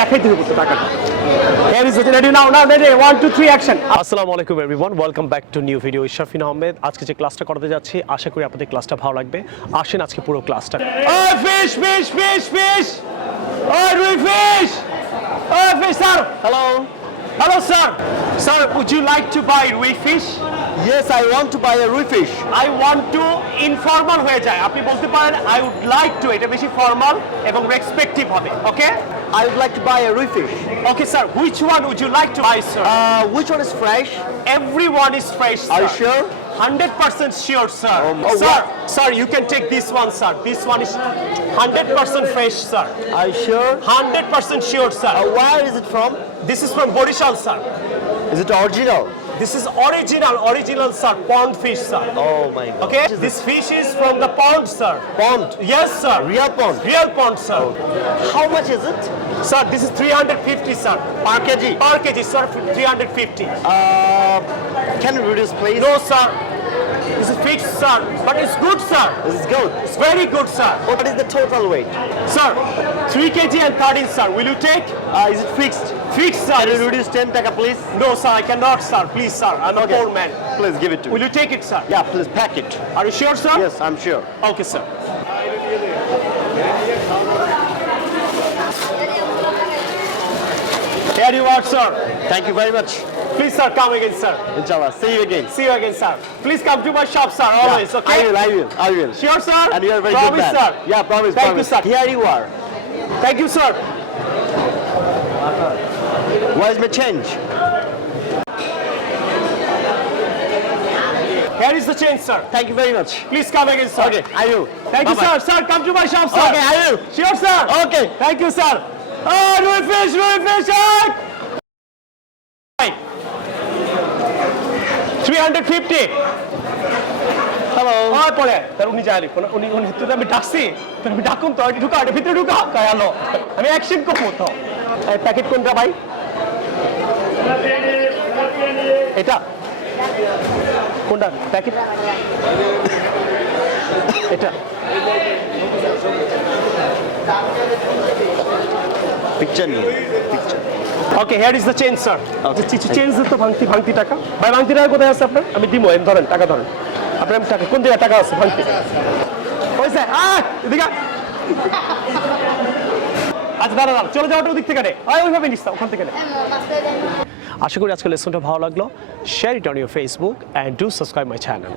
দেখাইতে হবে তো টাকাটা। Here is it, ready now, ready, 1 2 3 action. আসসালামু আলাইকুম everyone, welcome back to new video. Ishrafin Ahmed আজকে যে ক্লাসটা করতে যাচ্ছি, আশা করি আপনাদের ক্লাসটা ভালো লাগবে। আসেন আজকে পুরো ক্লাসটা। Oh, fish, fish, fish, fish. Oh, we fish. Oh, fish, sir. Hello. Hello, sir. Sir, would you like to buy rui fish? Yes, I want to buy a rui fish. I want to informal হয়ে যায়। আপনি বলতে পারেন I would like to, এটা বেশি formal এবং respective হবে। ওকে? I would like to buy a rui fish. Okay, sir. Which one would you like to buy, sir? Which one is fresh? Everyone is fresh, sir. Are you sure? 100% sure, sir. Sir, sir, you can take this one, sir. This one is 100% fresh, sir. Are you sure? 100% sure, sir. Where is it from? This is from Borishal, sir. Is it original? This is original, sir. Pond fish, sir. Oh my God. Okay, this fish is from the pond, sir. Pond? Yes, sir. Real pond? Real pond, sir. How much is it? Sir, this is 350, sir. Per kg? Per kg, sir, 350. Can you reduce please? No, sir. This is fixed, sir. But it's good, sir. This is good. It's very good, sir. What is the total weight? Sir, 3 kg and 13, sir. Will you take? Is it fixed? Fixed, sir. Can you reduce 10 taka please? No, sir, I cannot, sir. Please, sir. I'm a poor man. Please give it to Will me. you take it, sir? Yeah, please pack it. Are you sure, sir? Yes, I'm sure. Okay, sir. Here you are, sir. Thank you very much. Please, sir, come again, sir. Inshallah. See you again. See you again, sir. Please come to my shop, sir. Always, Yeah, okay? I will. Sure, sir? And you are very Promise, good man. sir. Yeah, promise. Thank you, sir. Here you are. Thank you, sir. Where is my change? Here is the change, sir. Thank you very much. Please come again, sir. Okay, I will. Thank you, Bye-bye. sir. Sir, come to my shop, sir. Okay, I will. Sure, sir. Okay. Thank you, sir. Oh, rui fish, hey! 350. Hello. আর পরে তার উনি যায়নি উনি তো আমি ডাকছি তার আমি ডাকুম তো ঢুকা এটা ভিতরে ঢুকা কয় আলো আমি অ্যাকশন করব তো এই প্যাকেট কোনটা ভাই এটা কোনটা প্যাকেট এটা Picture me. Picture. Okay here is the change sir Okay. Change তো ভাঙতি টাকা ভাই ভাঙতি টাকা কোথায় আছে আপনার আমি দিমো এম ধরেন টাকা ধরেন আপনার আমি টাকা কোন জায়গায় টাকা আছে ভাঙতি ওইসে এদিকে আচ্ছা দাঁড়া চলে যাওয়াটা ওদিক থেকে ওইভাবে নিস ওখান থেকে আশা করি আজকের লেসনটা ভালো লাগলো। Share it on your Facebook and do subscribe my channel.